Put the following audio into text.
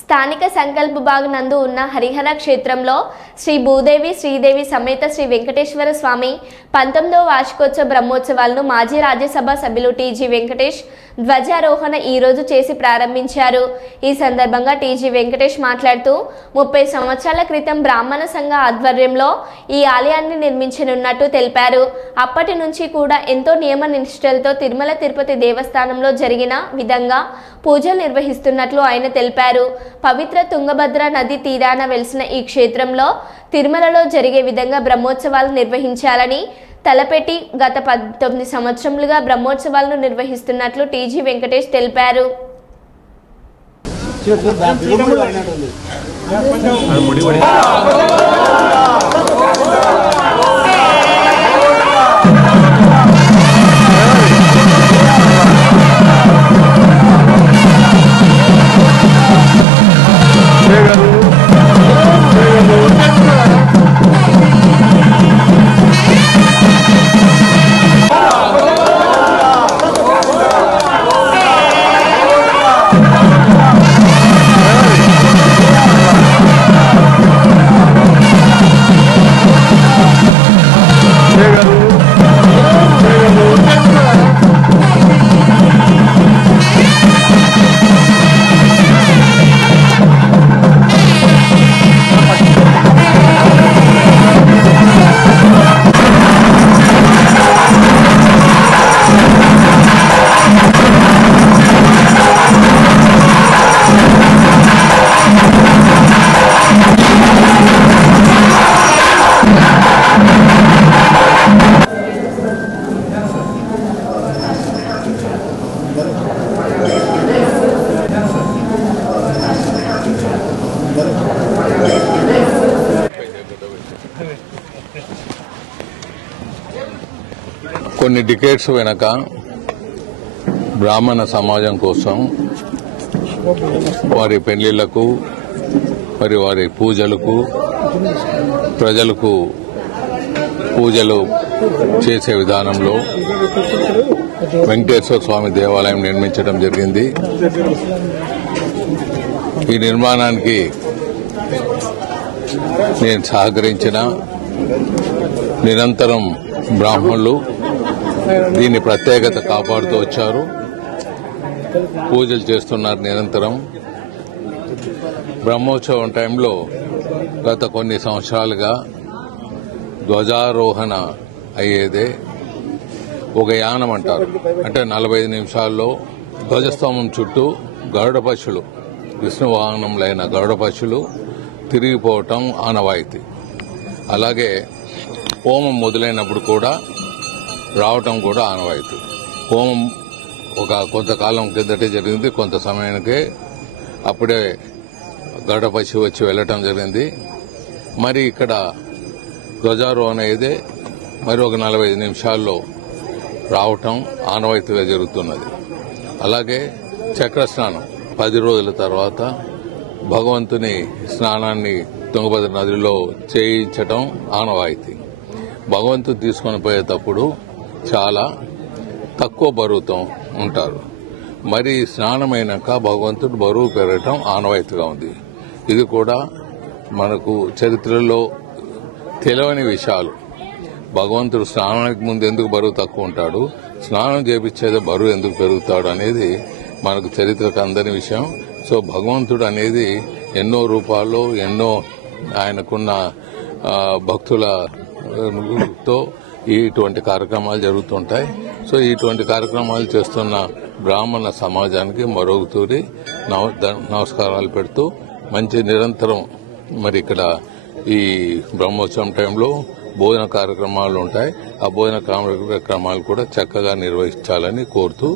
స్థానిక సంకల్ప బాగ్ నందు ఉన్న హరిహర క్షేత్రంలో శ్రీ భూదేవి శ్రీదేవి సమేత శ్రీ వెంకటేశ్వర స్వామి 19వ వార్షికోత్సవ బ్రహ్మోత్సవాలను మాజీ రాజ్యసభ సభ్యులు టీజీ వెంకటేష్ ధ్వజారోహణ ఈ రోజు చేసి ప్రారంభించారు. ఈ సందర్భంగా టీజీ వెంకటేష్ మాట్లాడుతూ 30 సంవత్సరాల క్రితం బ్రాహ్మణ సంఘ ఆధ్వర్యంలో ఈ ఆలయాన్ని నిర్మించనున్నట్టు తెలిపారు. అప్పటి నుంచి కూడా ఎంతో నియమ నిష్ఠలతో తిరుమల తిరుపతి దేవస్థానంలో జరిగిన విధంగా పూజలు నిర్వహిస్తున్నట్లు ఆయన తెలిపారు. పవిత్ర తుంగభద్ర నది తీరాన వెలిసిన ఈ క్షేత్రంలో తిరుమలలో జరిగే విధంగా బ్రహ్మోత్సవాలు నిర్వహించాలని తలపెట్టి గత 19 సంవత్సరములుగా బ్రహ్మోత్సవాలను నిర్వహిస్తున్నట్లు టీజీ వెంకటేష్ తెలిపారు. కొన్ని డికేట్స్ వెనక బ్రాహ్మణ సమాజం కోసం వారి పెళ్లిళ్లకు మరి వారి పూజలకు ప్రజలకు పూజలు చేసే విధానంలో వెంకటేశ్వర స్వామి దేవాలయం నిర్మించడం జరిగింది. ఈ నిర్మాణానికి నేను సహకరించిన నిరంతరం బ్రాహ్మణులు దీని ప్రత్యేకత కాపాడుతూ వచ్చారు, పూజలు చేస్తున్నారు నిరంతరం. బ్రహ్మోత్సవం టైంలో గత కొన్ని సంవత్సరాలుగా ధ్వజారోహణ అయ్యేదే ఒక యానం అంటారు. అంటే 45 నిమిషాల్లో ధ్వజస్తంభం చుట్టూ గరుడ పక్షులు, విష్ణు వాహనంలైన గరుడ పక్షులు తిరిగిపోవటం ఆనవాయితీ. అలాగే హోమం మొదలైనప్పుడు కూడా రావటం కూడా ఆనవాయితీ. హోమం ఒక కొంతకాలం కిందటే జరిగింది, కొంత సమయానికే అప్పుడే గరుడ పక్షి వచ్చి వెళ్లటం జరిగింది. మరి ఇక్కడ ధ్వజారోహణ అయితే మరి ఒక 45 నిమిషాల్లో రావటం ఆనవాయితీగా జరుగుతున్నది. అలాగే చక్ర స్నానం 10 రోజుల తర్వాత భగవంతుని స్నానాన్ని తుంగభద్ర నదిలో చేయించటం ఆనవాయితీ. భగవంతుడు తీసుకొని పోయేటప్పుడు చాలా తక్కువ బరువుతో ఉంటారు. మరి స్నానమైనాక భగవంతుడు బరువు పెరగటం ఆనవాయితీగా ఉంది. ఇది కూడా మనకు చరిత్రలో తెలియని విషయాలు. భగవంతుడు స్నానానికి ముందు ఎందుకు బరువు తక్కువ ఉంటాడు, స్నానం చేపించేదే బరువు ఎందుకు పెరుగుతాడు అనేది మనకు చరిత్రకు అందని విషయం. సో భగవంతుడు అనేది ఎన్నో రూపాల్లో ఎన్నో ఆయనకున్న భక్తులతో ఇటువంటి కార్యక్రమాలు జరుగుతుంటాయి. సో ఇటువంటి కార్యక్రమాలు చేస్తున్న బ్రాహ్మణ సమాజానికి మరొకతూరి నమస్కారాలు పెడుతూ మంచి నిరంతరం మరి ఇక్కడ ఈ బ్రహ్మోత్సవం టైంలో భోజన కార్యక్రమాలు ఉంటాయి. ఆ భోజన కార్యక్రమాలు కూడా చక్కగా నిర్వహించాలని కోరుతూ